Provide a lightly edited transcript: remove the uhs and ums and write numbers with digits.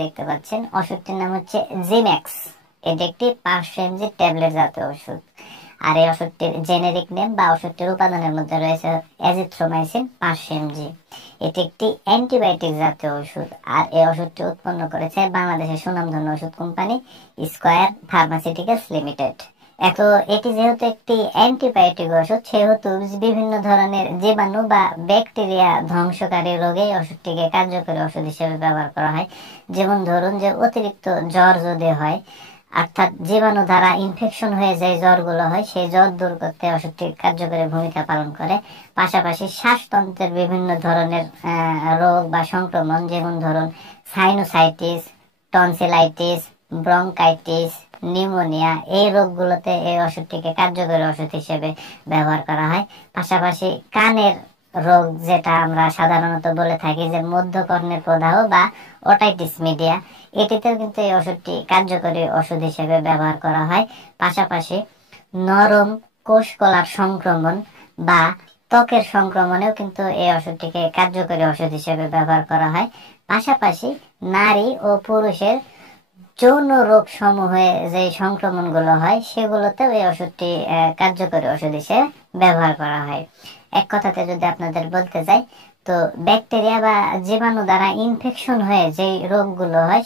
দেখতে পাচ্ছেন ওষুধটির নাম হচ্ছে জিম্যাক্স। এটি একটি 500 mg ট্যাবলেট জাতীয় ওষুধ। আর এই ওষুধটির জেনেরিক নেম বা ওষুধটির উপাদানের মধ্যে রয়েছে অ্যাজিথ্রোমাইসিন 500 mg। এটি একটি অ্যান্টিবায়োটিক জাতীয় ওষুধ। আর এই ওষুধটি উৎপন্ন করেছে বাংলাদেশের সুনামধন্য ওষুধ কোম্পানি স্কয়ার ফার্মাসিউটিক্যালস লিমিটেড। এখন এটি যেহেতু একটি অ্যান্টিবায়োটিক ওষুধ, সেহেতু বিভিন্ন ধরনের জীবাণু বা ব্যাকটেরিয়া ধ্বংসকারী রোগে ওষুধটিকে কার্যকরী ওষুধ হিসেবে ব্যবহার করা হয়। যেমন ধরুন যে অতিরিক্ত জ্বর যদি হয়, অর্থাৎ জীবাণু দ্বারা ইনফেকশন হয়ে যায় জ্বরগুলো হয়, সেই জ্বর দূর করতে ওষুধটি কার্যকরী ভূমিকা পালন করে। পাশাপাশি শ্বাসতন্ত্রের বিভিন্ন ধরনের রোগ বা সংক্রমণ, যেমন ধরুন সাইনোসাইটিস, টনসিলাইটিস, ব্রঙ্কাইটিস, নিউমোনিয়া, এই রোগগুলোতে এই ওষুধটিকে কার্যকরী ওষুধ হিসেবে ব্যবহার করা হয়। পাশাপাশি কানের রোগ, যেটা আমরা সাধারণত বলে থাকি যে মধ্যকর্ণের প্রদাহ বা ওটাইটিস মিডিয়া, এটিতেও কিন্তু এই ওষুধটি কার্যকরী ওষুধ হিসেবে ব্যবহার করা হয়। পাশাপাশি নরম কোষকলার সংক্রমণ বা ত্বকের সংক্রমণেও কিন্তু এই ওষুধটিকে কার্যকরী ওষুধ হিসেবে ব্যবহার করা হয়। পাশাপাশি নারী ও পুরুষের যৌন রোগ সমূহে যে সংক্রমণগুলো হয়, সেগুলোতেও এই ওষুধটি কার্যকরী ওষুধ হিসেবে ব্যবহার করা হয়। এক কথাতে যদি আপনাদের বলতে যাই, তো ব্যাকটেরিয়া বা জীবাণু দ্বারা ইনফেকশন হয়ে যে রোগগুলো হয়